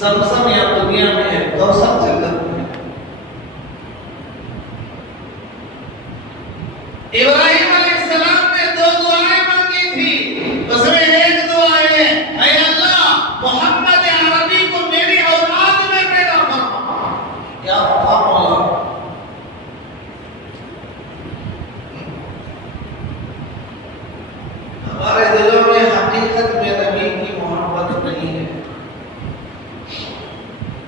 समसम या दुनिया में है, कौसर जन्नत में। इब्राहिम अलैहिस्सलाम ने 2 दुआएं मांगी थी, उसमें एक दुआ है, ऐ अल्लाह मोहम्मद अरबी को मेरी औलाद में पैदा फरमा। क्या फरमा? हमारे दिलों में हकीकत में नबी की मोहब्बत नहीं है,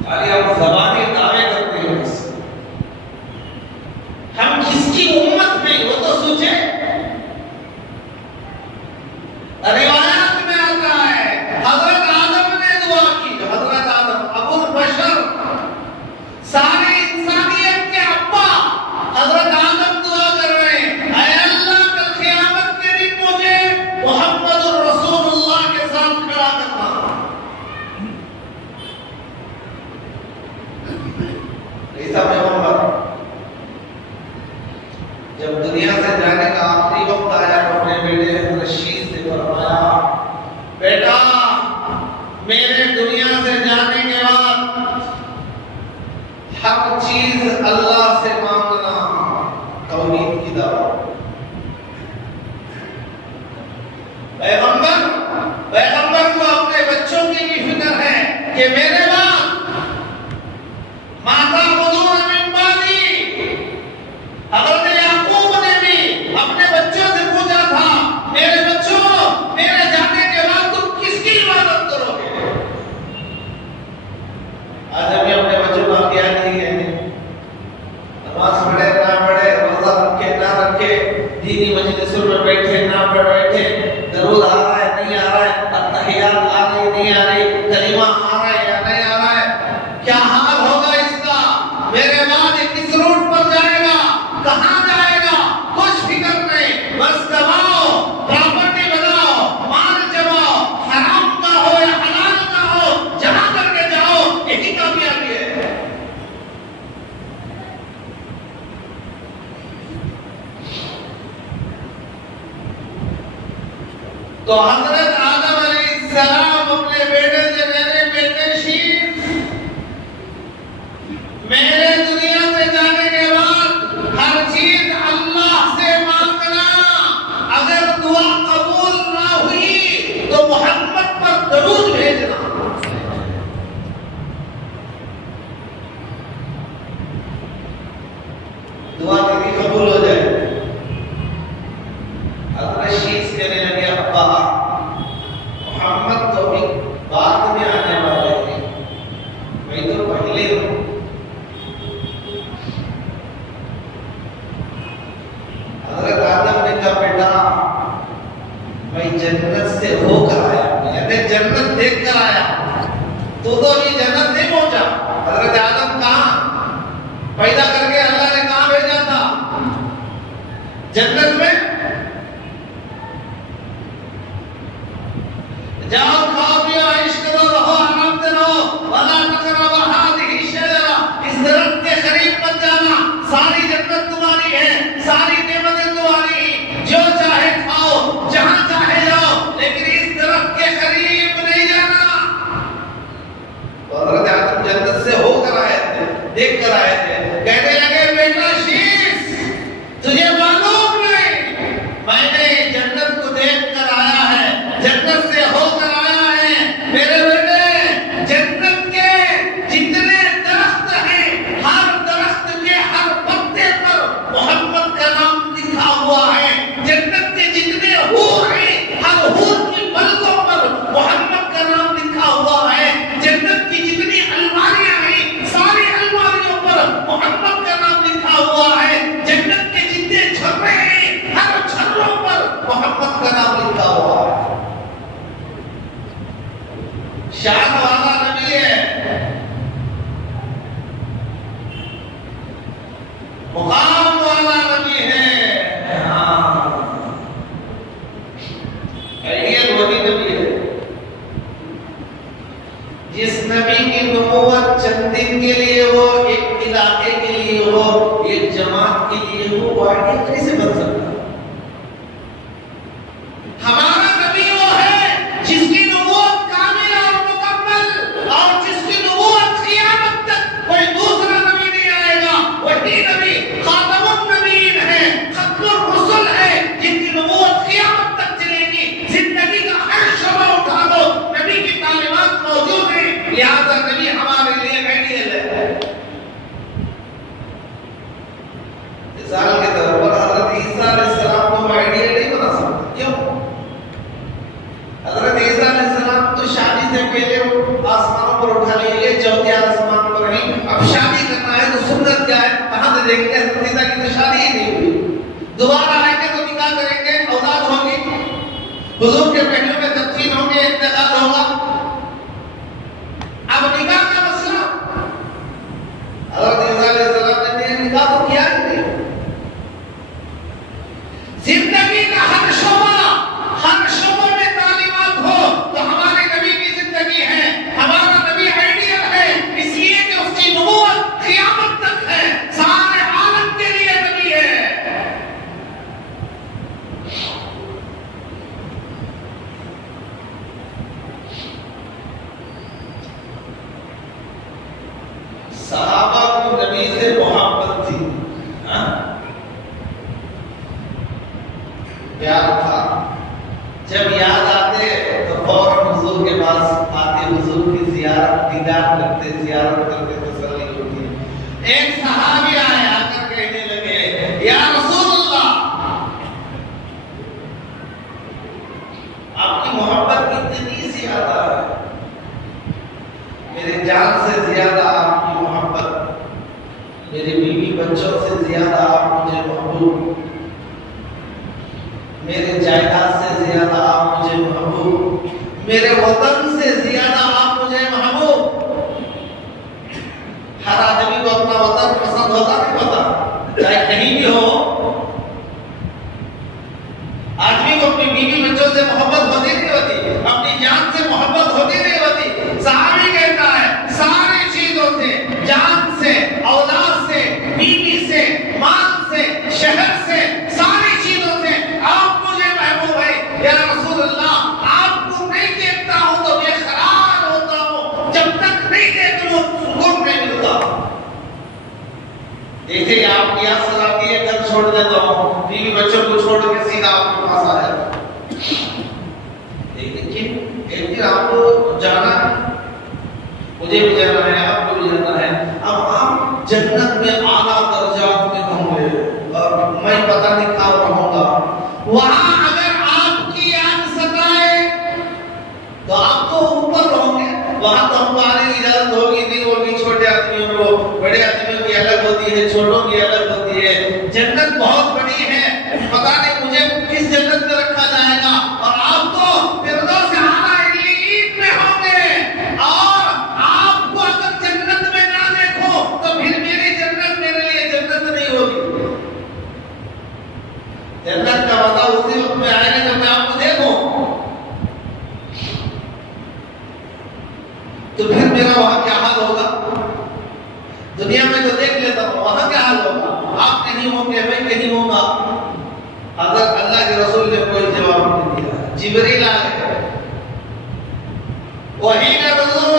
खाली हम ज़बानी दावे करते हैं। हम किसकी उम्मत में, वो तो सोचे। रिवायात में आता है हजरत आदम ने दुआ की, हजरत आदम अबुल बशर, सारी इंसानियत के अब्बा हजरत आदम दुआ कर रहे हैं, ऐ अल्लाह कल क़यामत के दिन मुझे मोहम्मदुर रसूलुल्लाह के साथ खड़ा करना। ईसा पैगंबर जब दुनिया से जाने का आखिरी वक्त आया तो अपने बेटे रशीद से फरमाया, बेटा मेरे दुनिया से जाने के बाद हर चीज अल्लाह से मांगना, तौहीद की दावत। पैगंबर को अपने बच्चों की भी फिक्र है कि मेरे बाद माता बुदूर मिन बादी, हज़रत याकूब ने भी अपने बच्चों से पूछा था, मेरे बच्चों मेरे जाने के बाद तुम किसकी इबादत करोगे? आज हमें अपने बच्चों का क्या नहीं है, नमाज पढ़े ना पढ़े, रोजा रखे ना रखे, दीनी मजलिसों में बैठे ना बैठे, दरूद आ रहा है नहीं आ रहा है, अत्तहियात आ रही नहीं आ रही, कलीमा आ रहा है या नहीं आ रहा है, क्या हाल होगा इसका? मेरे बाद किस रूट पर जाएगा, कहां जाएगा? कुछ फिक्र नहीं, बस कमाओ, प्रॉपर्टी बनाओ, माल जमाओ, हराम का हो या हलाल का हो, जमा करके जाओ, यही कामयाबी है। तो हजरत आदम अलैहिस्सलाम अपने बेटे से, मेरे बेटे शीश, मेरे दुनिया से जाने के बाद हर चीज अल्लाह से मांगना, अगर दुआ कबूल ना हुई तो मोहम्मद पर दरूद भेजना। दुआ कभी कबूल हो जाए। हज़रत शीश कहने लगे, अब्बा मोहम्मद तो भी बाद में आने वाले थे, मैं तो पहले हूँ। हज़रत आदम ने कहा, बेटा मैं जन्नत से होकर आया, यानी जन्नत देख कर आया, तो भी जन्नत नहीं पहुंचा। हज़रत आदम कहाँ पैदा करके अल्लाह ने कहाँ भेजा था? जन्नत में। जाओ खाओ पियो ऐश करो, रहो आराम से रहो, वला तक़रबा हाज़िही शजरा, इस दरख्त के करीब मत जाना, सारी जन्नत तुम्हारी है, सारी नेमतें तुम्हारी, जो चाहे खाओ, जहां चाहे जाओ, लेकिन इस दरख्त के करीब नहीं जाना। हज़रत आदम जन्नत से होकर आए थे, देख कर आए थे, कहने लगे, बेटा शीश तुझे मालूम नहीं, मैंने जन्नत को देख कर आया है, जन्नत से होकर आया शान वाला नबी है, मुकाम वाला नबी है। हाँ, आइडियल वही नबी है जिस नबी की नबूवत चंद दिन के लिए हो, एक इलाके के लिए हो, एक जमात के लिए हो, वो आइडियल कैसे बन सकता? हमारा नबी वो है जिसकी नबूवत कामिल और मुकम्मल, और जिसकी नबूवत क़यामत तक कोई दूसरा नबी नहीं आएगा। वही नबी खातमुन नबीय्यीन है, खत्मुर रुसुल है, जिनकी नबूवत क़यामत तक चलेगी। जिंदगी का हर शोबा उठा दो, नबी की तालीमात मौजूद है, लिहाजा नबी हमारे लिए आइडियल है। मिसाल के तौर पर हज़रत ईसा अलैहिस्सलाम को आइडियल नहीं बना सकते। क्यों? हज़रत ईसा अलैहिस्सलाम तो शादी से पहले आसमानों पर उठा लिए गए, चौथे आसमान पर नहीं। अब शादी करना है तो सुन्नत क्या है? कहां से देखेंगे? हज़रत ईसा की तो शादी ही नहीं हुई। दोबारा आएंगे तो निकाह करेंगे, औलाद होगी, हुजूर के पहलू में तदफीन होंगे, इंतकाल होगा। अब निकाह का मसला, हज़रत ईसा अलैहिस्सलाम ने निकाह तो किया ही नहीं। जिंदगी का हर शोबा में तालीमात हो तो हमारे नबी की जिंदगी है। हमारा नबी आइडियल है इसलिए कि उसकी नबूवत क़यामत तक है, सारे आलम के लिए नबी है। सहाबा को नबी से मोहब्बत थी, प्यार था। जब याद आते तो फौरन हुजूर के पास आते, हुजूर की ज़ियारत दीदार करते, ज़ियारत करते, तसल्ली होती है। एक सहाबी आए, आकर कहने लगे, या रसूलल्लाह, आपकी मोहब्बत कितनी ज़्यादा है, मेरे जान से ज़्यादा आपकी मोहब्बत, मेरे बीवी बच्चों से ज़्यादा आप मुझे महबूब, मेरे जायदाद से ज्यादा आप मुझे महबूब, मेरे वतन से ज्यादा आप मुझे महबूब। हर आदमी को अपना वतन पसंद होता नहीं होता, चाहे कहीं भी हो। आदमी को अपनी बीवी बच्चों से मोहब्बत होती नहीं होती, अपनी जान से मोहब्बत होती नहीं होती। सहाबी कहता है सारी चीजों से, जान से, औलाद से, बीवी से, माल से, शहर से, सारी चीजों से आप मुझे महबूब है। या रसूलल्लाह, आपको नहीं देखता हूं तो बेकरार होता हूं, जब तक नहीं देख लूं सुकून नहीं मिलता। जैसे आपकी याद सजाती है, घर छोड़ देता हूं, बीवी बच्चों को छोड़ के सीधा आपके पास आ जाता। लेकिन एक दिन आपको जाना है, मुझे भी जाना है, आपको भी जाना है। अब आप जन्नत में आला दर्जात में होंगे और मैं पता नहीं कहाँ रहूंगा। वहां अगर आपकी याद सताए तो आप तो ऊपर रहोगे, वहां तो हमारी इजाजत होगी नहीं होगी। छोटे आदमियों को, बड़े आदमियों की अलग होती है, छोटों की अलग होती है। जन्नत बहुत बड़ी है, पता नहीं मुझे किस जन्नत में रखा जाएगा, और आप तो फिरदौस आला इल्लीयीन में होंगे। और आपको अगर जन्नत में ना देखो तो फिर मेरी जन्नत मेरे लिए जन्नत नहीं होगी। जन्नत का मजा उसी वक्त में आएगा जब मैं आपको देखूं, तो फिर मेरा वहां क्या हाल होगा? दुनिया में तो देख लेता हूं, वहां क्या हाल होगा? आप कहीं होंगे, मैं कहीं होगा। अगर अल्लाह के रसूल ने कोई जवाब नहीं दिया, जिब्रील आ गए, वही ने रसूल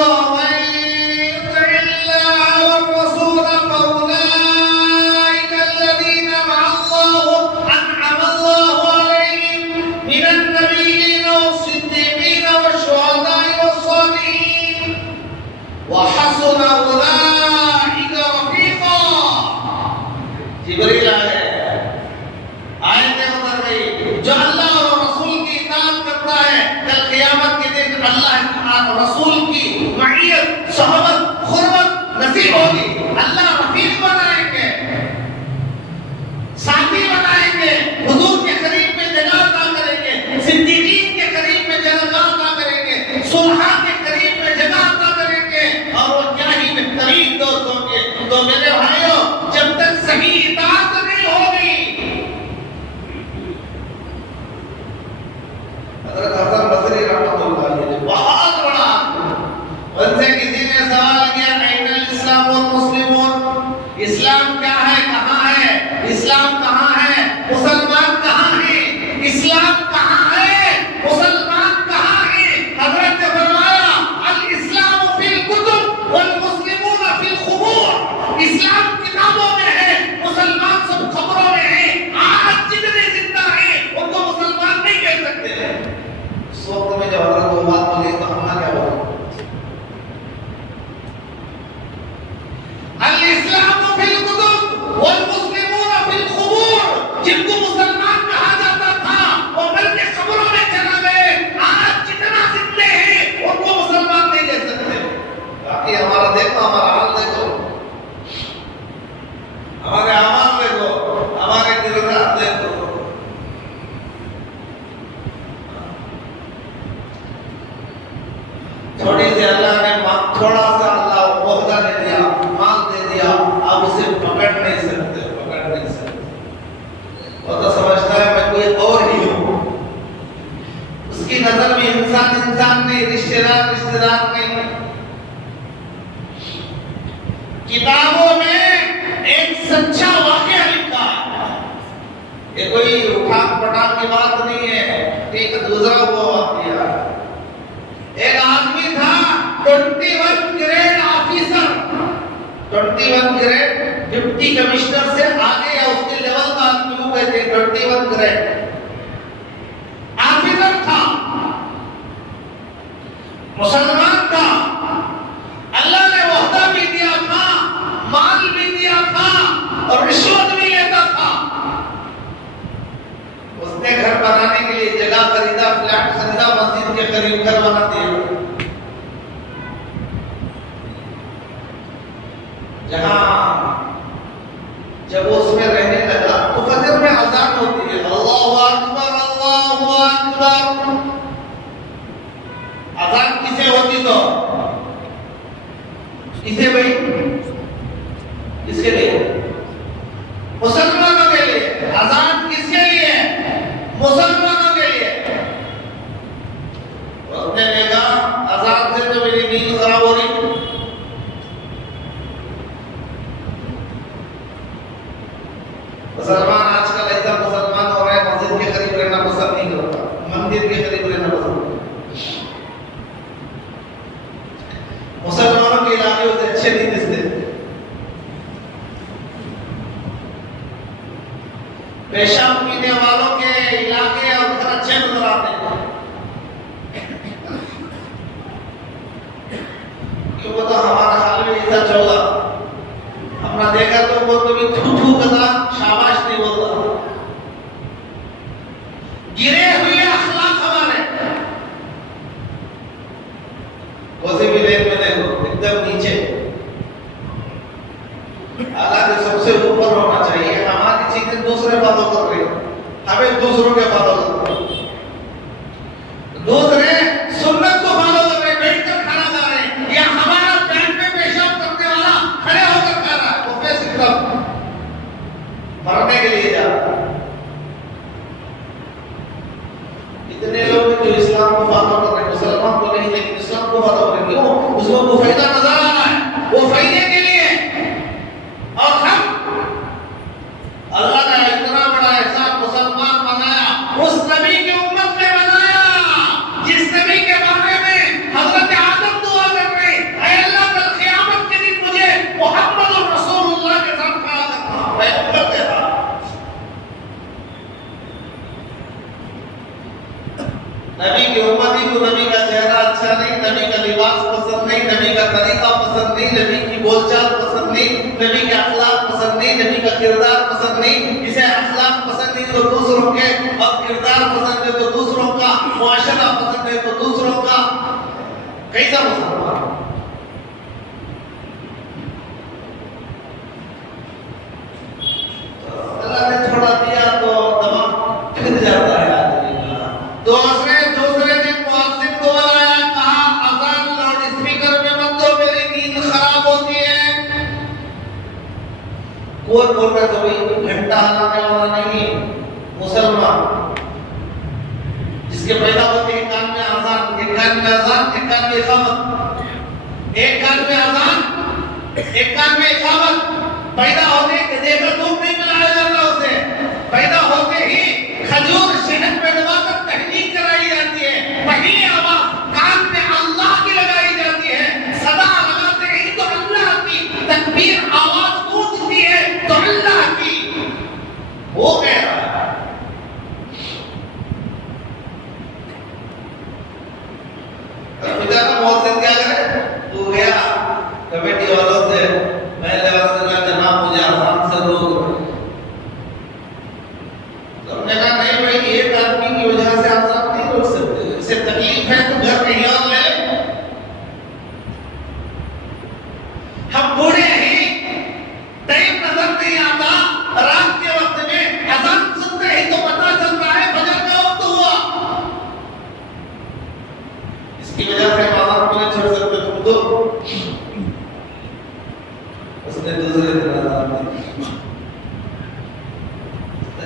जिब्रील आ गए, आयतें उतर गई। जो अल्लाह और रसूल की इताअत करता है, कल क़यामत के दिन अल्लाह और रसूल की मईयत, सोहबत, खुर्बत नसीब होगी। अल्लाह रफीक बनाएंगे, साथी बनाएंगे, हुजूर के करीब में जगह अता करेंगे, सिद्दीकीन के करीब में जगह अता करेंगे, सुलहा के करीब में थोड़ी सी अल्लाह ने थोड़ा सा अल्लाह ओहदा दे दिया, माल दे दिया, आप उसे पकड़ नहीं सकते, पकड़ नहीं सकते। वो तो समझता है मैं कोई और ही हूँ। उसकी नजर में इंसान इंसान नहीं, रिश्तेदार रिश्तेदार नहीं। किताबों में एक सच्चा वाकया लिखा है, ये कोई उठान पटान की बात नहीं है, एक दूसरा वो वाकया। एक आदमी था 21 grade officer, 21 grade deputy commissioner से आगे या उसके लेवल का आदमी को कहते हैं 21 ग्रेड ऑफिसर था, मुसलमान था, अल्लाह ने वहदा भी दिया था, माल भी दिया था और रिश्वत भी लेता था। उसने घर बनाने के लिए जगह खरीदा, फ्लैट खरीदा, मस्जिद के करीब घर बना दिया। जहां जब वो उसमें रहने लगा तो फजर में अजान होती है, अल्लाहु अकबर अल्लाहु अकबर। अजान किसे होती तो किसे भाई, किसके लिए? मुसलमानों के लिए। अजान किसके लिए? मुसलमानों के लिए। उसने देखा अजान से तो मेरी नींद खराब हो रही। मुसलमान आजकल ऐसा मुसलमान हो रहा है, मस्जिद के करीब रहना पसंद नहीं करता, मंदिर के करीब रहना पसंद करता। मुसलमानों के इलाके उसे अच्छे नहीं दिखते। पेशाब पीने वालों के इलाके और घर अच्छे नजर आते हैं, क्यों? तो हमारा हाल भी ऐसा चला। हमने देखा तो वो कभी थू थू कदा शाबाश नहीं बोलता। गिरे हुए अखलाक हमारे, कोई भी लेन में देखो एकदम नीचे। हालांकि सबसे ऊपर होना चाहिए। हमारी चीजें दूसरे फॉलो कर रहे हैं, हमें दूसरों के फॉलो कर रहे हैं, दूसरे सुन्नत को फॉलो कर रहे हैं, बैठकर खाना खा रहे हैं, या हमारा पैंट में पेशाब करने वाला खड़े होकर खा रहा है, वो पैसे एकदम मरने के लिए जा रहा है। इतने लोग जो इस्लाम को फॉलो कर रहे हैं, मुसलमान को नहीं लेकिन इस्लाम को फॉलो कर रहे हैं, क्यों? उसको वो फायदा नजर आ रहा है, वो फायदे के लिए। और हम अल्लाह का इतना बड़ा एहसान मुसलमान बनाया, उस नबी की उम्मत में बनाया जिस नबी के बारे में हजरत आदम दुआ कर रहे, ऐ अल्लाह कल क़यामत के दिन मुझे मुहम्मद रसूलुल्लाह के साथ खड़ा करना, पैगंबर के साथ। नबी की उम्मती को नबी का चेहरा अच्छा नहीं, नबी का लिबास पसंद नहीं, नबी का तरीका पसंद नहीं, नबी की बोलचाल पसंद नहीं, नबी के अखलाक पसंद नहीं, नबी का किरदार पसंद नहीं। इसे अखलाक पसंद नहीं तो दूसरों के, और किरदार पसंद है तो दूसरों का, मुआशरा पसंद है तो दूसरों का। कैसा मुसलमान? अल्लाह ने थोड़ा दिया तो दिमाग फिर जाता है आदमी का। दूसरे दिन मुअज्जिन को बुलाया, कहा अजान लाउड स्पीकर में मत दो, मेरी नींद खराब होती है। कौन बोल रहा है? कोई घंटा हिलाने वाला नहीं, मुसलमान जिसके पैदा होते एक कान में अजान, एक कान में अजान, एक कान में इकामत, एक कान में अजान, एक कान में इकामत। पैदा होते देखकर धूप नहीं मिलाया जाता उसे, पैदा होते ही खजूर शहद में दबाकर तहलील कराई जाती है, वही आवाज कान में अल्लाह की लगाई जाती है, सदा लगाते ही तो अल्लाह की तकबीर आवाज गूंजती है तो अल्लाह की। वो कह रहा है बेचारा मुअज्जिन क्या करे? तू गया कमेटी वालों से, मैं जनाब मुझे आसान से रोक। हमने कहा नहीं भाई, एक आदमी की वजह से आसान नहीं रोक सकते, इसे तकलीफ है तो घर कहीं और ले। हम बूढ़े ही, टाइम नजर नहीं आता, रात के वक्त में अजान सुनते ही तो पता चलता है फजर का वक्त हुआ। इसकी वजह से नहीं छोड़ सकते तुम तो। उसने दूसरे दिन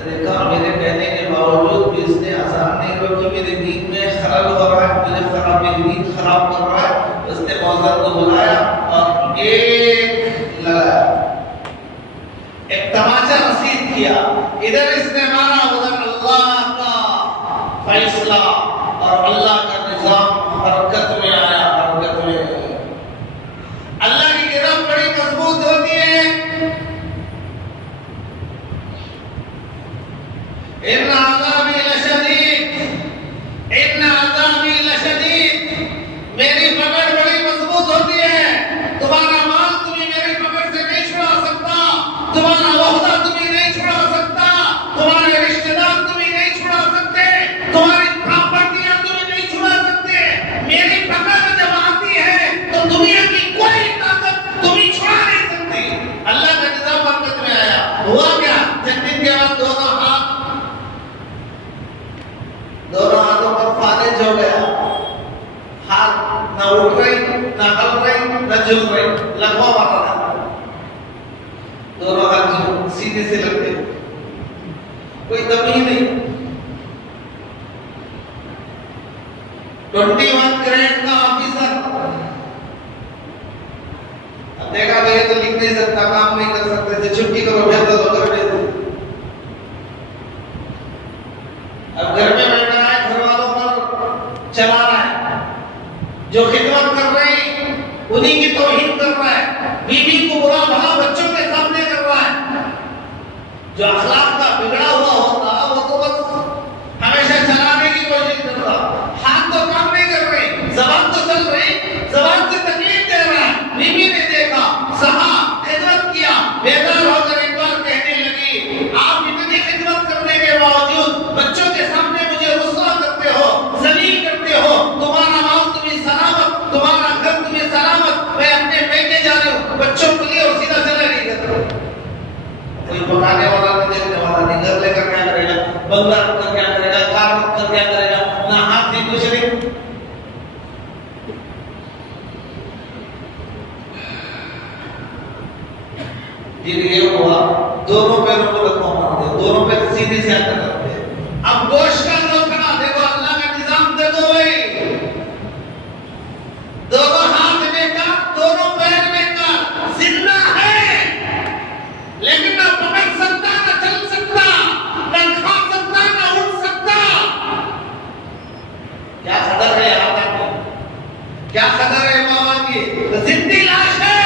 देखा मेरे कहने के बावजूद भी इसने आसान नहीं रोकी, मेरी नींद में खलल हो रहा है, मुझे खराब, मेरी नींद खराब कर रहा है। उसने मौजूद को बुलाया और एक लगाया, एक तमाचा रसीद किया, इधर इसने मारा, उधर अल्लाह का फैसला और अल्लाह का निजाम हरकत में आया, हरकत में। अल्लाह की किताब बड़ी मजबूत होती है। इन्ना अज़ाबी लशदीद, इन्ना अज़ाबी लशदीद, मेरी पकड़ बड़ी मजबूत होती है। तुम्हारा माल तुम्हें मेरी पकड़ से नहीं छुड़ा सकता, तुम्हारा वहदा तुम्हें नहीं छुड़ा सकता, तुम्हारे रिश्तेदार तुम्हें नहीं छुड़ा सकते, तुम्हारी प्रॉपर्टियां तुम्हें नहीं छुड़ा सकते। मेरी पकड़ जब आती है तो दुनिया की कोई ताकत तुम्हें छुड़ा नहीं सकती। अल्लाह का निजाम बरकत में आया। हुआ क्या? जन्नत के बाद दोनों हाथों पर फालिज हो गया, हाथ ना उठ रही, ना हल रही, ना झुक रही, लकवा मार रहा, दोनों हाथ सीधे से लगते, कोई दम ही नहीं। 21 ग्रेड का ऑफिसर, अब देखा तो ये तो लिख नहीं सकता, काम नहीं कर सकते, छुट्टी करो, बेहतर हो कर दे। अब घर में बैठा है, घर वालों पर चला रहा है, जो खिदमत कर रहे हैं उन्हीं की तौहीन कर रहा है, बीवी को बुरा भला बच्चों के सामने कर रहा है। जो अखलाक का बिगड़ा हुआ होता वो तो बस हमेशा चलाने की कोशिश करता, हाथ तो काम नहीं कर रहे, जबान तो चल रही, जबान से तकलीफ दे रहा है। बीवी ने देखा, सहा, खिदमत किया, बेदार होकर एक बार कहने लगी, आप इतनी खिदमत करने के बावजूद बच्चों के सामने मुझे रुस्वा करते हो, जलील करते हो, तुम्हारा माल तुम्हें सलामत, तुम्हारा घर तुम्हें सलामत, मैं अपने पेके जा रही हूँ बच्चों के लिए और सीधा चला नहीं करता। कोई पकाने वाला नहीं, देखने वाला नहीं, घर लेकर क्या करेगा, बंगला रखकर क्या करेगा, कार रखकर क्या करेगा, ना हाथ नहीं कुछ नहीं। ये हुआ, दोनों पैरों को लकवा मार दिया, दोनों पैर सीधे से आकर करते हैं। अब गोश्त का लोखड़ा देखो, अल्लाह का निजाम देखो भाई, दोनों हाथ में का, दोनों पैर में का, जिंदा है लेकिन ना पकड़ सकता, ना चल सकता, ना खा सकता, ना उठ सकता। क्या खबर है आदम को, क्या खबर है बाबा की? तो जिंदी लाश है,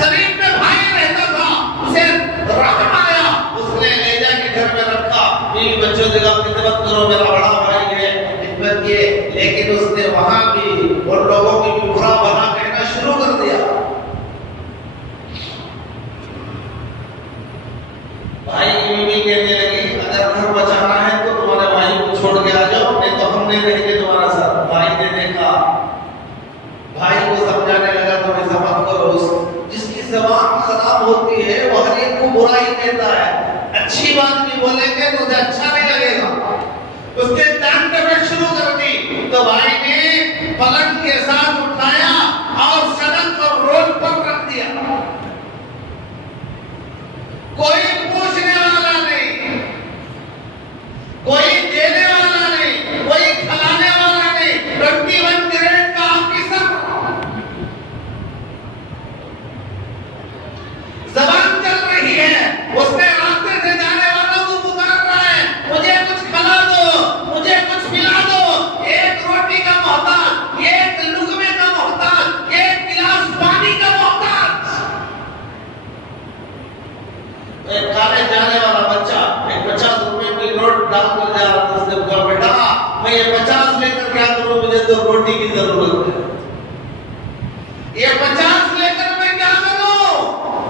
शरीर में भाई रहता था, उसे रहम आया, उसने ले जाके घर में रखा, बीवी बच्चों से कहा खिदमत करो, मेरा बड़ा भाई है, खिदमत किए। लेकिन उसने वहां भी और लोगों की भी बुरा भला कहना शुरू कर दिया। भाई की बीवी कहने लगी, अगर घर बचाना है तो तुम्हारे भाई को छोड़ के आ जाओ, नहीं तो हम नहीं रहेंगे तुम्हारा साथ। भाई ने देखा, भाई को समझाने लगा, तुम ऐसा मत करो, जिसकी ज़बान खराब होती है वो हर एक को बुरा ही कहता है, अच्छी बात भी बोलेंगे तो उसे अच्छा नहीं लगेगा। उसने डांट डपट शुरू कर दी, तो भाई ने पलट के साथ उठाया और सड़क और रोड पर रख दिया। कोई पूछने वाला नहीं, कोई देने वाला नहीं, कोई खिलाने वाला नहीं। 21 ग्रेड का ऑफिसर जबान चल रही है, उसने रास्ते से जाने वालों को पुकार रहा है, मुझे कुछ खिला दो, मुझे कुछ पिला दो। एक रोटी का मोहताज, एक लुकमे का मोहताज, एक गिलास पानी का मोहताज। एक कॉलेज जाने वाला बच्चा एक 50 रुपए की नोट डाल कर जा रहा था, उसने कहा बेटा मैं ये 50 लेकर क्या करूं, मुझे तो रोटी की जरूरत है। ये 50 लेकर मैं क्या करूं,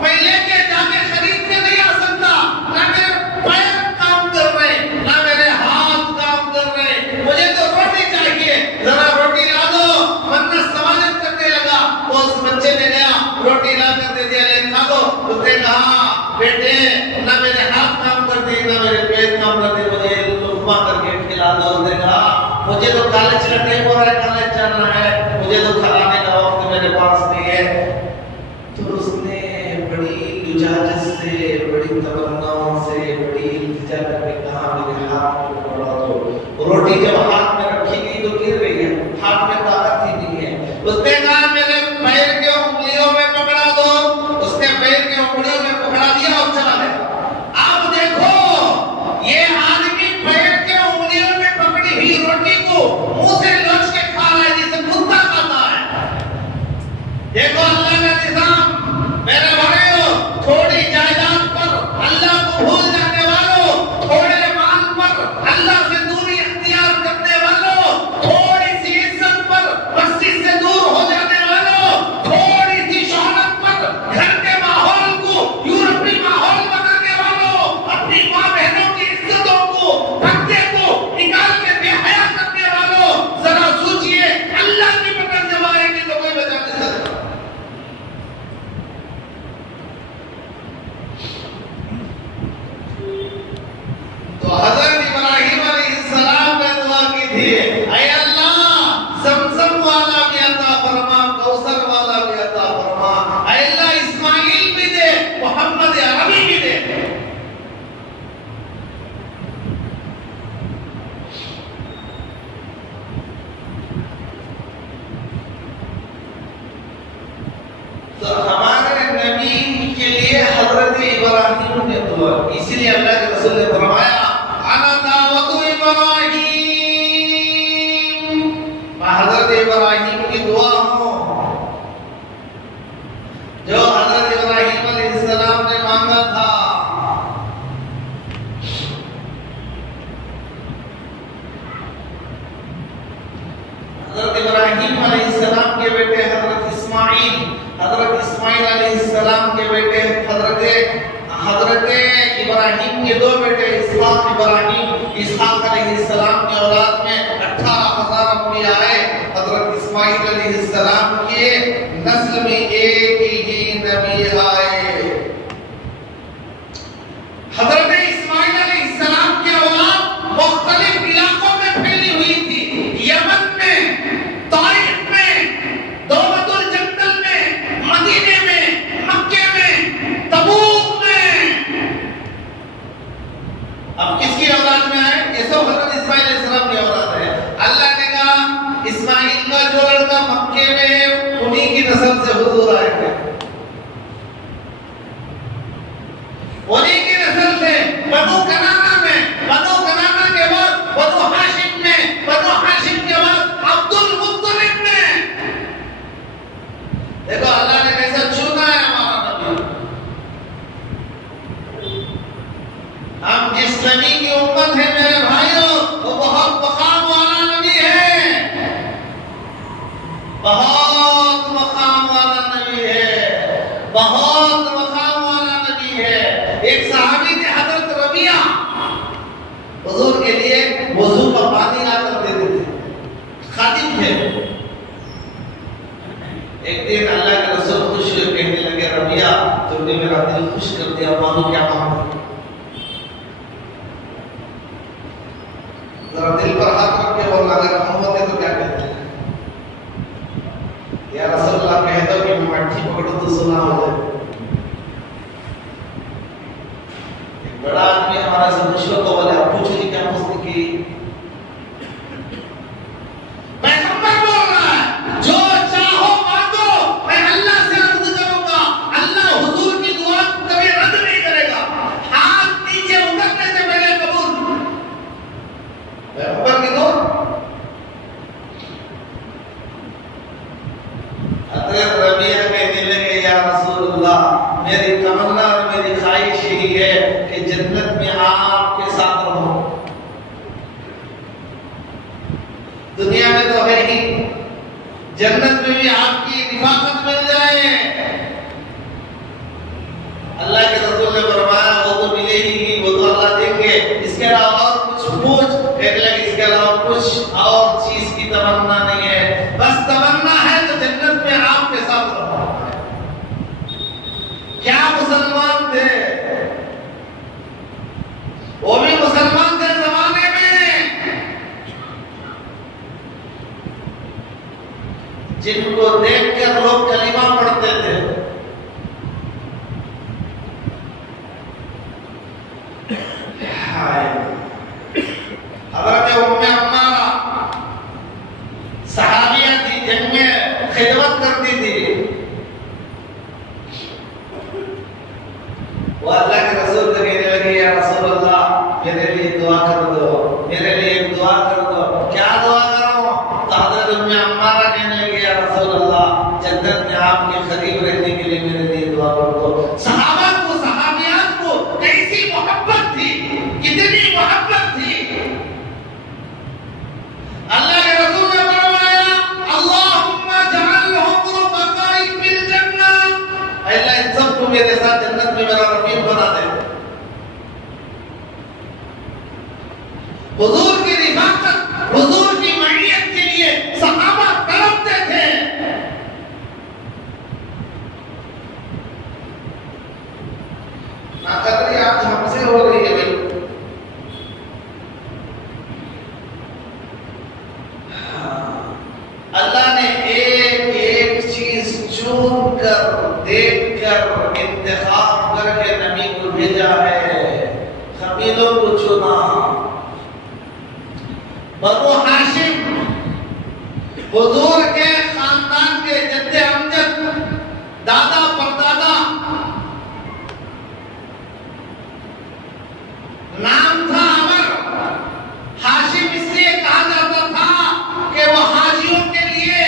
मैं लेके जाके खरीद के नहीं आ सकता, ना मेरे पैर काम कर रहे, ना मेरे हाथ काम कर रहे, मुझे तो रोटी चाहिए, जरा रोटी ला दो। वरना समाजत करने लगा, तो उस बच्चे ने गया रोटी ला कर दे दिया, ले खा लो। उसने कहा बेटे ना मेरे हाथ काम करते, ना मेरे पैर काम करते, मुझे लुकमा करके खिला दो। उसने कहा मुझे तो कॉलेज का टाइम हो रहा है, कॉलेज जाना है, मुझे तो खिलाने का मेरे पास नहीं है, तो उसने बड़ी लुजाजत से, बड़ी तमन्नाओं से, बड़ी इल्तिजा करके कहा मेरे हाथ में पकड़ा दो। रोटी जब हाथ में रखी गई तो गिर गई है, हाथ में ताकत ही नहीं है। उसने कहा मेरे पैर के उंगलियों में पकड़ा दो। उसने पैर के उंगलियों में पकड़ा दिया और चला गया। अब देखो ये आदमी पैर के उंगलियों में पकड़ी हुई रोटी को मुंह से लोच के खा रहा है जैसे कुत्ता खाता है। देखो अल्लाह का निजाम। मेरे भाइयों, थोड़ी जायदाद पर अल्लाह को भूल जाने वालों, थोड़े माल पर अल्लाह से दूरी इख्तियार करने वालों, थोड़ी सी इज्जत पर मस्जिद से दूर हो जाने वालों, थोड़ी सी शोहरत पर घर के माहौल को यूरोपीय माहौल बनाने वालों, अपनी माँ बहनों की इज्जतों को, पर्दे को निकाल के बेहया करने वालों, जरा सोचिए अल्लाह की पकड़ जब आएगी तो कोई बचा नहीं सकता। तो हज़रत इब्राहिम अलैहिस्सलाम ने दुआ की थी, ऐ अल्लाह ज़मज़म वाला भी अता फरमा, कौसर वाला भी अता फरमा। ऐ अल्लाह इस्माइल भी दे, मोहम्मद अरबी भी दे। तो हमारे नबी के लिए हज़रत इब्राहिम ने दुआ, इसीलिए अल्लाह के रसूल ने फरमाया अना दावतु इब्राहिम, मैं हज़रत इब्राहिम की दुआ हूँ। जो हज़रत इब्राहिम अलैहिस्सलाम ने मांगा था, हज़रत इब्राहिम अलैहिस्सलाम के बेटे हज़रत इस्माइल अलैहिस्सलाम के बेटे हज़रत इब्राहिम के दो बेटे इसहाक अलैहिस्सलाम की औलाद में 18,000 अंबिया आए। हज़रत इस्माइल अलैहिस्सलाम के नस्ल में एक ही नबी आए। हज़रत इस्माइल अलैहिस्सलाम की औलाद मुख्तलिफ इलाकों में फैली हुई थी, यमन में, ताइफ में, दौलतुल जंगल में, मदीने में, मक्के में, तबूक में। अब किसकी औलाद में आए? ये सब हज़रत इस्माइल अलैहिस्सलाम की औलाद है। अल्लाह ने कहा इस्माइल का जो लड़का मक्के में है उन्हीं की नस्ल से हुजूर आएंगे, उन्हीं की नस्ल से। बनु कनाना में, बनु कनाना के बाद बनु हाशिम में, बनु हाशिम के बाद अब्दुल मुत्तलिब में। देखो अल्लाह ने कैसा चुना है हमारा नबी। हम जिस नबी की उम्मत है मेरे भाइयों, वो बहुत मकाम वाला नबी है, बहुत मकाम वाला नबी है, बहुत मकाम वाला नबी है। एक सहाबी थे हज़रत रबिया, हुजूर के लिए वजू का पानी ला कर देते थे, खादिम थे। एक दिन अल्लाह के रसूल खुश हुए, कहने लगे रबिया तुमने मेरा दिल खुश कर दिया, मानो क्या मांगो। जरा दिल पर हाथ रख के बोलना, अगर हम होते तो क्या कहते हैं? या रसूलल्लाह कह दो कि मैं मट्ठी पकड़ूं तो सुना हो जाए। एक बड़ा आदमी हमारा से मुश्किल को बोले, आप पूछो जी क्या पूछने की? पैगंबर बोल रहा है जो चाहो मांगो, मैं अल्लाह से अर्ज करूंगा, अल्लाह हुजूर की दुआ को कभी रद्द नहीं करेगा, हाथ नीचे उतरने से पहले कबूल। पैगंबर की दुआ। हज़रत रबिया कहने लगे या रसूलल्लाह मेरी तमन्ना और मेरी ख्वाहिश यही है कि जन्नत में आपके साथ रहूं। दुनिया में तो है ही, जन्नत में भी आपकी रिफाकत मिल जाए। अल्लाह के रसूल ने फरमाया वो तो मिलेगी, वो तो अल्लाह देंगे, इसके अलावा और कुछ पूछ, कहने लगे इसके अलावा कुछ और चीज की तमन्ना नहीं है, बस तमन्ना है तो जन्नत में आपके साथ रहूं। क्या मुसलमान थे, वो भी मुसलमान थे जमाने में जिनको देखकर लोग कलिमा पढ़ते थे। हज़रत उम्मे अम्मारा सहाबिया थी, जंग में खिदमत करती थी। वो अल्लाह के रसूल को कहने लगी, या रसूल अल्लाह, मेरे लिए दुआ कर दो, मेरे लिए एक दुआ कर दो। क्या दुआ करो? तो हज़रत उम्मे अम्मारा कहने लगी, या रसूल अल्लाह, जन्नत में आपके करीब रहने के लिए मेरे लिए दुआ कर दो। सहाबा को, सहाबियात को कैसी मोहब्बत थी, कितनी मोहब्बत थी। अल्लाह के रसूल ने फरमाया, अल्लाहुम्मा जअलहुम रुफक़ाई फिल जन्नह, अल्लाह इन सबको मेरे साथ जन्नत में मेरा रफीक बना दे। हुजूर की रिफाकत, हुजूर की मईयत के लिए सहाबा तड़पते थे। नाकदरी आज हमसे हो रही है भाई। अल्लाह ने एक एक चीज चुन कर, देख कर, इंतखाब करके नबी को भेजा है। कबीलों को चुना। बनु हाशिम, हुजूर के खानदान के जद्दे अमजद, दादा परदादा, नाम था अमर। हाशिम इसलिए कहा जाता था कि वो हाजियों के लिए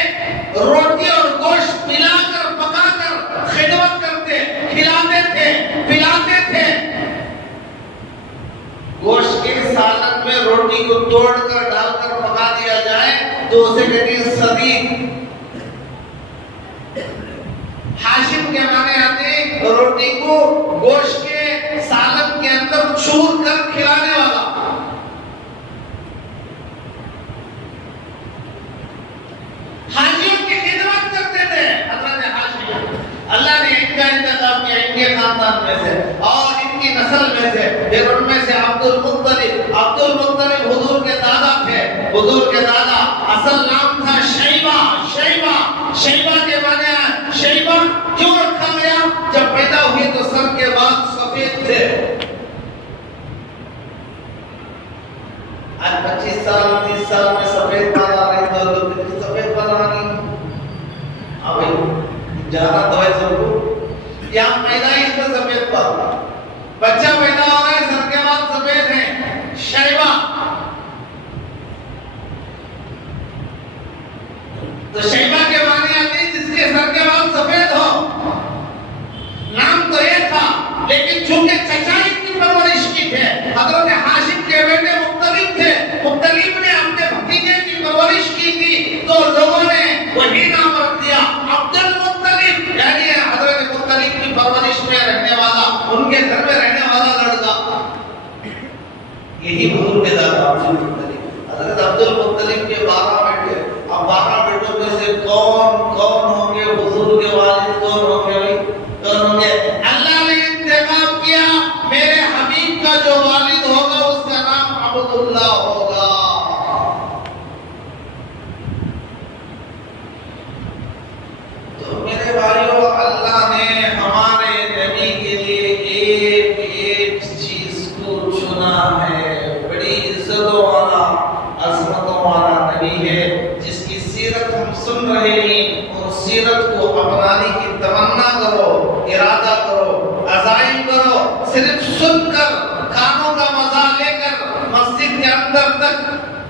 रोटी और गोश्त मिलाकर पकाकर खिदमत करते, खिलाते थे, पिलाते थे। गोश्त के सालन में रोटी को तोड़कर डालकर पका दिया जाए तो उसे कहते हैं सदीक। हाशिम के माने आते रोटी को गोश्त के सालन के अंदर चूर कर खिलाने वाला। हाजियों की खिदमत करते थे हज़रत हाशिम। अल्लाह ने इनका इंतखाब किया इनके खानदान में से और इनकी नस्ल में से। फिर उनमें से अब्दुल मुत्तलिब, अब्दुल मुत्तलिब हुजूर के दादा थे। हुजूर के दादा असल नाम था शैबा। शैबा, शैबा के माने शैबा क्यों रखा गया? जब पैदा हुई तो सर के बाल सफेद थे। आज 25 साल 30 साल में सफेद बाल आ रहे थे, तो कितनी सफेद बाल आ रही। हाँ भाई, जाना तो है सबको। यहाँ पैदाइश में सफेद बाल, बच्चा पैदा हो रहा है, सर के बाल सफेद हैं। शैबा, तो शैबा के माने आते हैं जिसके सर के बाल सफेद हो। नाम तो ये था, लेकिन चूंकि चचाई की परवरिश की थे, हज़रत हाशिम के बेटे मुत्तलिब थे। मुत्तलिब ने अपने भतीजे की परवरिश की थी, तो लोगों ने वही नाम रख दिया अब्दुल मुत्तलिब, यानी हज़रत मुत्तलिब की परवरिश में रहने वाला, उनके घर में रहने वाला लड़का। यही हुजूर के दादा अब्दुल मुत्तलिब। हज़रत अब्दुल मुत्तलिब के 12 बेटे। अब 12 बेटों में से कौन कौन होंगे? हुजूर के वालिद कौन होंगे भाई? कौन होंगे? अल्लाह ने इंतखाब किया, मेरे हबीब का जो वालिद होगा उसका नाम अब्दुल्लाह होगा। तो मेरे भाइयों, अल्लाह ने हमारे नबी के लिए एक एक चीज को चुना है। बड़ी इज्जतों वाला, अजमतों वाला नबी है, जिसकी सीरत हम सुन रहे हैं। और सीरत को अपनाने की तमन्ना करो, इरादा करो, अज़ाइम करो। सिर्फ सुनकर, कानों का मजा लेकर मस्जिद के अंदर तक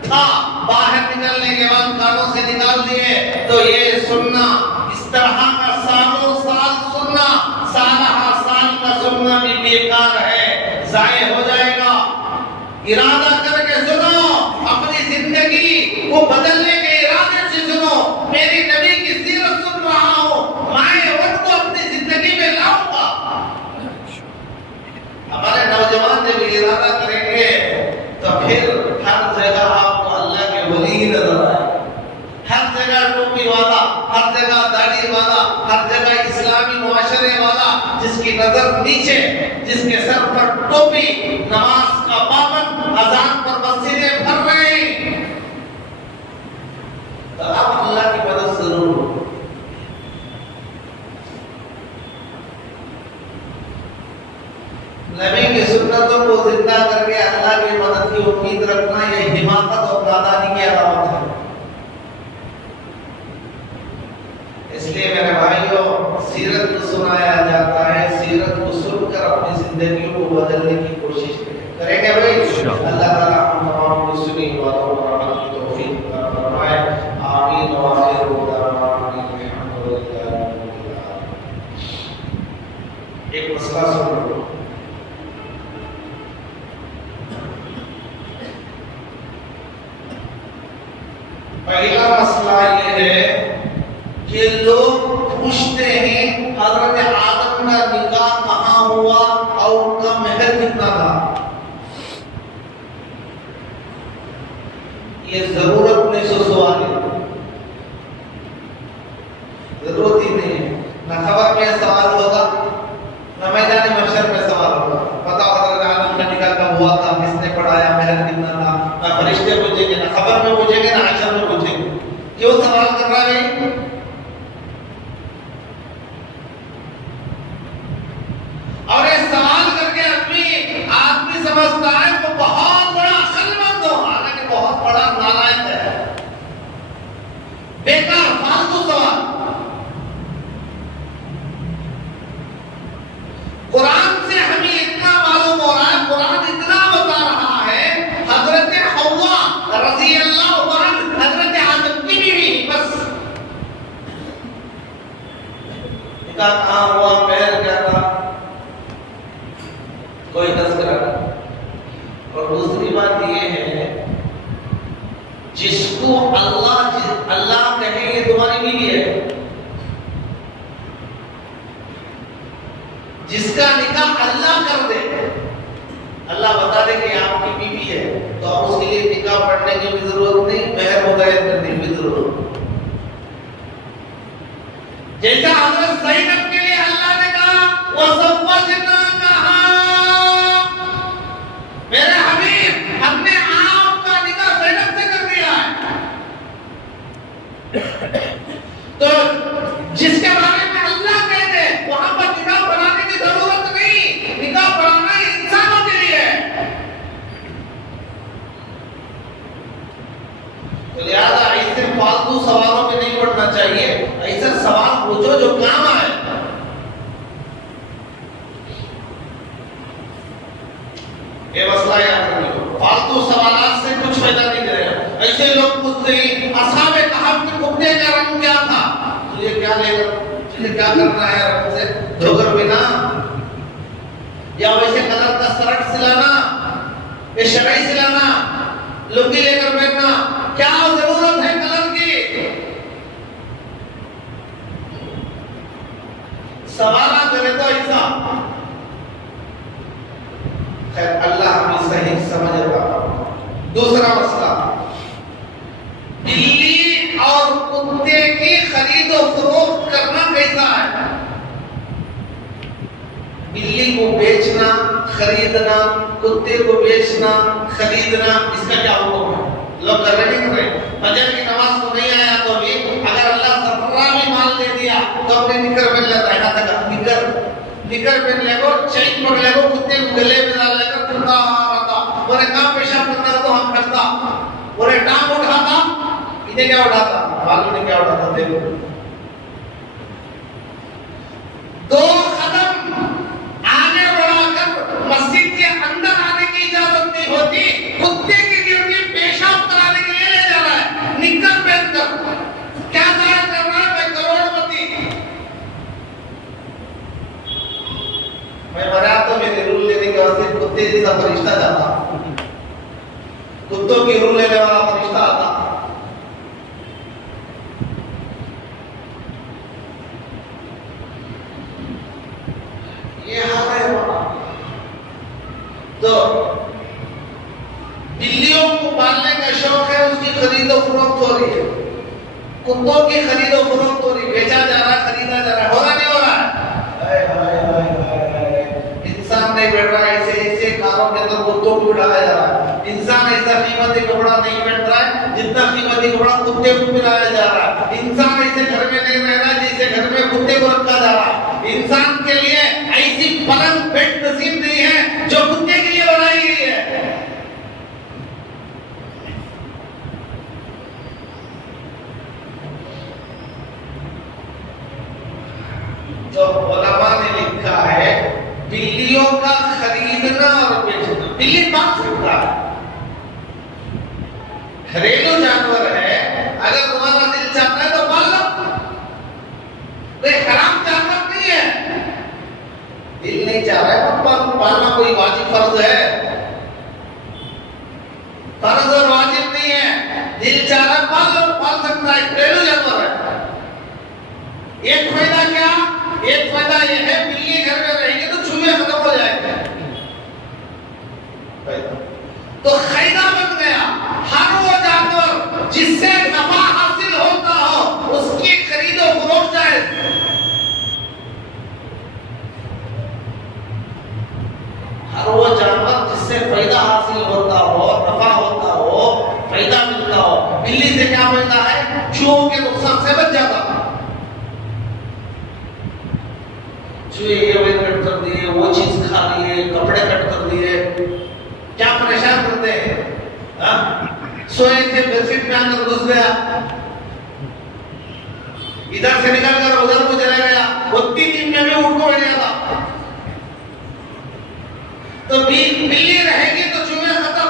था, बाहर निकलने के बाद कानों से निकाल दिए, तो ये सुनना, इस तरह का सालों साल सुनना, साल का सुनना भी बेकार है, जाये हो जाएगा। इरादा करके सुनो, अपनी जिंदगी को बदलने के इरादे से सुनो। मेरी नबी की सीरत सुन रहा हूँ, मैं उनको अपनी जिंदगी में लाऊंगा। हमारे नौजवान जब इरादा करेंगे तो फिर हर जगह आपको अल्लाह के वली ही नजर आए। हर जगह टोपी वाला, हर जगह दाढ़ी वाला, हर जगह इस्लामी मुआशरे वाला, जिसकी नजर नीचे, जिसके सर पर टोपी, नमाज का पाबंद, अजान पर मस्जिदें भर रहे हैं। तो अब अल्लाह की मदद जरूर हो। नबी की सुन्नतों को जिंदा करके अल्लाह की मदद की उम्मीद रखना यह हिमाकत और नादानी की अलामत है। इसलिए मेरे भाइयों, सीरत को सुनाया जाता है, सीरत को सुनकर अपनी जिंदगी को बदलने की कोशिश करेंगे भाई। अल्लाह ताला हम तमाम को सुनी बातों पर अमल की तौफीक अता फरमाए। आमीन व आखिर दअवाना अल्हम्दुलिल्लाह। एक मसला सुन लो। पहला मसला ये है कि लोग पूछते हैं हजरत आदम का निकाह कहाँ हुआ और उनका महर कितना था। ये जरूरत नहीं, सो सवाल है, जरूरत ही नहीं है। न खबर में सवाल होगा, न मैदान महशर में सवाल होगा। पता हजरत आदम का निकाह कब हुआ था, किसने पढ़ाया, महर कितना था, न फरिश्ते पूछेंगे, न खबर में पूछेंगे, न आयशा में पूछेंगे। क्यों सवाल कर रहा है भाई? और ये सवाल करके आदमी समझता है वो बहुत बड़ा अक्लमंद हो, हालांकि बहुत बड़ा नालायक है। बेकार फालतू सवाल। कुरान से हमें इतना मालूम हो रहा है, कुरान इतना बता रहा है, हजरत हव्वा रज़ी अल्लाह अन्हा हजरत आदम की बीवी, बस निकाह कहाँ हुआ, महर क्या था, कोई तस्करा। और दूसरी बात ये है, जिसको अल्लाह कहे ये तुम्हारी बीवी है, जिसका निकाह अल्लाह कर दे, अल्लाह बता दे कि आपकी बीवी है, तो अब उसके लिए निकाह पढ़ने की भी जरूरत नहीं, महर मुतय्यन करने की भी जरूरत नहीं। जैसा हजरत ज़ैनब के लिए अल्लाह ने कहा वज़व्वजना कहा, मेरे हबीब हमने आपका निकाह ज़ैनब से कर दिया है। तो जिसके बारे में अल्लाह कह दे वहां पर निकाह बनाने की जरूरत नहीं, निकाह बनाना इंसानों के लिए है। तो लिहाजा ऐसे फालतू सवालों में नहीं पड़ना चाहिए, ऐसे सवाल पूछो जो काम आए। ये मसला याद रखिए, फालतू सवालात से कुछ फायदा नहीं मिलेगा। ऐसे लोग पूछते हैं असहाबे कहफ के कुत्ते का रंग क्या था, तुझे क्या लेकर, तुझे क्या करना है रंग से, धोकर बिना या वैसे कलर का शर्ट सिलाना, ये शराई सिलाना, लुंगी लेकर पहनना, क्या जरूरत है कलर की? सवाल करे तो ऐसा। खैर अल्लाह हमें सही समझ रहा। दूसरा मसला, बिल्ली और कुत्ते की खरीद और फरोख्त करना कैसा है? बिल्ली को बेचना, खरीदना, कुत्ते को बेचना, खरीदना, इसका क्या हुक्म है? लोग कर रहे नहीं कर रहे? फजर की नमाज को नहीं आया तो भी अगर अल्लाह सफरा भी माल दे दिया तो अपने निकर पहन लेता है, ना तक निकर पहन लेगो, चेन पकड़ लेगो, कुत्ते को गले में डाल लेकर फिरता रहता, बोले कहाँ पेशाब करता तो हम करता, बोले टांग उठाता, इन्हें क्या उठाता, मालूम नहीं क्या उठाता। देखो दो कदम आगे बढ़ाकर मस्जिद के अंदर आने की इजाजत नहीं होती, कुत्ते की ड्यूटी पेशाब कराने के लिए ले जा रहा है, निकर पहनकर। क्या जाहिर कर रहा है? मैं करोड़पति, मैं मरा तो मेरे रूल लेने के वास्ते कुत्ते जैसा फरिश्ता जाता, कुत्तों की रूल लेने वाला फरिश्ता आता। ये हाल है। तो बिल्लियों को पालने का शौक है, उसकी खरीदो फरोख्त हो रही है, कुत्तों की खरीदो फरोख्त हो रही, बेचा जा रहा है, खरीदा जा रहा है, हो रहा नहीं हो रहा है? इंसान नहीं बैठ रहा है, ऐसे कारों के अंदर कुत्तों को उठाया जा रहा है। इंसान ऐसा कीमती कपड़ा नहीं पहन रहा है इतना कीमती कपड़ा कुत्ते को पहनाया जा रहा है। इंसान ऐसे घर में नहीं रह रहा जैसे घर में कुत्ते को रखा जा रहा है। इंसान के लिए ऐसी पलंग बेड नसीब नहीं है जो कुत्ते के लिए बनाई गई है। तो उलमा ने लिखा है बिल्लियों का खरीदना और बेचना। बिल्ली पाल सकता है, घरेलू जानवर है, अगर तुम्हारा दिल चाहता है तो पाल लो, कोई हराम जानवर नहीं है। दिल नहीं चाह रहा है तो पालना कोई वाजिब फर्ज है? फर्ज और वाजिब नहीं है। दिल चाह रहा है पाल लो, पाल सकता है, घरेलू जानवर है। एक फायदा क्या? एक फायदा यह है बिल्ली घर में रहेंगे तो चूहे खत्म हो जाएंगे। तो फायदा बन गया। हर वो जानवर जिससे नफा हासिल होता हो उसकी खरीदो फरोख्त जायज। हर वो जानवर जिससे फायदा हासिल होता हो, नफा होता हो, फायदा मिलता हो। बिल्ली से क्या फायदा है? चूहों के नुकसान से बच जाता। चूहे ये कट कर दिए, वो चीज खा लिए, कपड़े कट कर दिए, क्या परेशान करते हैं। सोए थे बेडशीट में अंदर घुस गया, इधर से निकल कर उधर को चला गया, वो 3 दिन में भी उठ को बैठ गया था। तो बिल्ली रहेगी तो चूहे खत्म।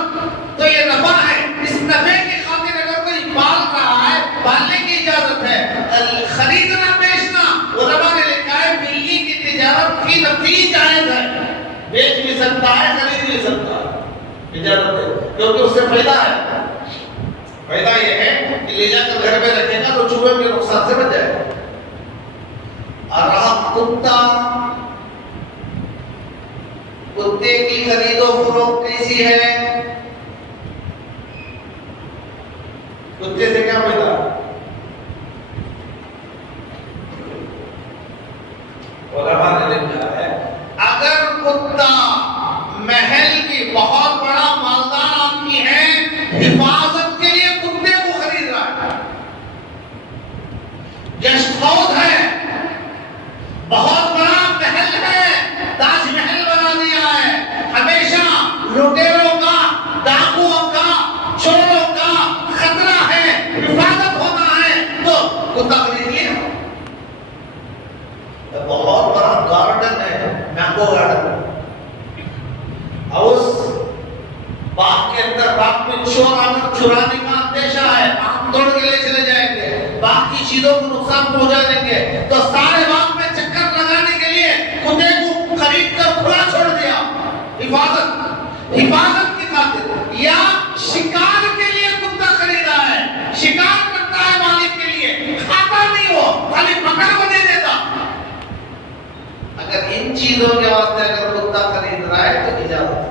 तो ये नफा है। इस नफे की खातिर अगर कोई पाल रहा है, पालने की इजाजत है। खरीदना बेचना उलमा ने लिखा है बिल्ली की तिजारत की नफी जायज है। बेच भी सकता है, खरीद भी सकता है, इजाजत है, क्योंकि उससे फायदा है। फायदा यह है कि ले जाकर घर में रखेगा तो चूहे के नुकसान से बच जाएगा। और रहा कुत्ता, कुत्ते की खरीदो फरोख्त कैसी है? कुत्ते से क्या फायदा? उलमा ने लिखा है अगर कुत्ता महल की बहुत बड़ा मालदार आदमी है, हिफाजत के लिए कुत्ते को खरीद रहा है, गेस्ट हाउस है, बहुत बड़ा महल है, ताजमहल बना दिया है, हमेशा लुटेरों का, डाकुओं का, चोरों का खतरा है, हिफाजत होना है, तो कुत्ता खरीद लिया। बहुत बड़ा गार्डन है, मैंगो गार्डन, उस बाग के अंदर बाग में चोर आकर चुराने का अंदेशा है, आम तोड़ के ले चले जाएंगे, बाग की चीजों को नुकसान पहुंचा देंगे। तो सारे बाग में चक्कर लगाने के लिए कुत्ते को खरीद कर खुला छोड़ दिया, हिफाजत की खातिर। या शिकार के लिए कुत्ता खरीदा है, शिकार करता है मालिक के लिए, खाता नहीं हो, खाली पकड़ को दे देता। अगर इन चीजों के वास्ते अगर कुत्ता खरीद रहा है तो इजाजत।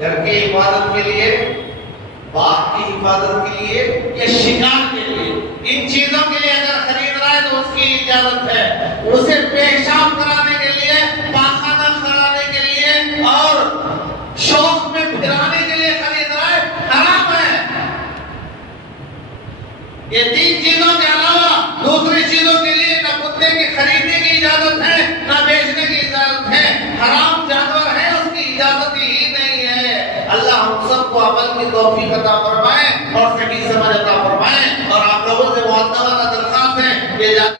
घर की हिफाजत के लिए, बाग की हिफाजत के लिए या शिकार के लिए, इन चीजों के लिए अगर खरीद रहा है तो उसकी इजाजत है। उसे पेशाब कराने के लिए, पाखाना कराने के लिए और शौक में फिराने के लिए खरीद रहा है, हराम है। ये 3 चीजों के अलावा दूसरी चीजों के लिए न कुत्ते के खरीदने की इजाजत है, न बेचने की इजाजत है। हराम जानवर है, उसकी इजाजत ही नहीं है। अल्लाह हम सबको अमल की तौफीक अता फरमाए और सही समझ अता फरमाए। और आप लोगों से बहुत दरख्वास्त है कि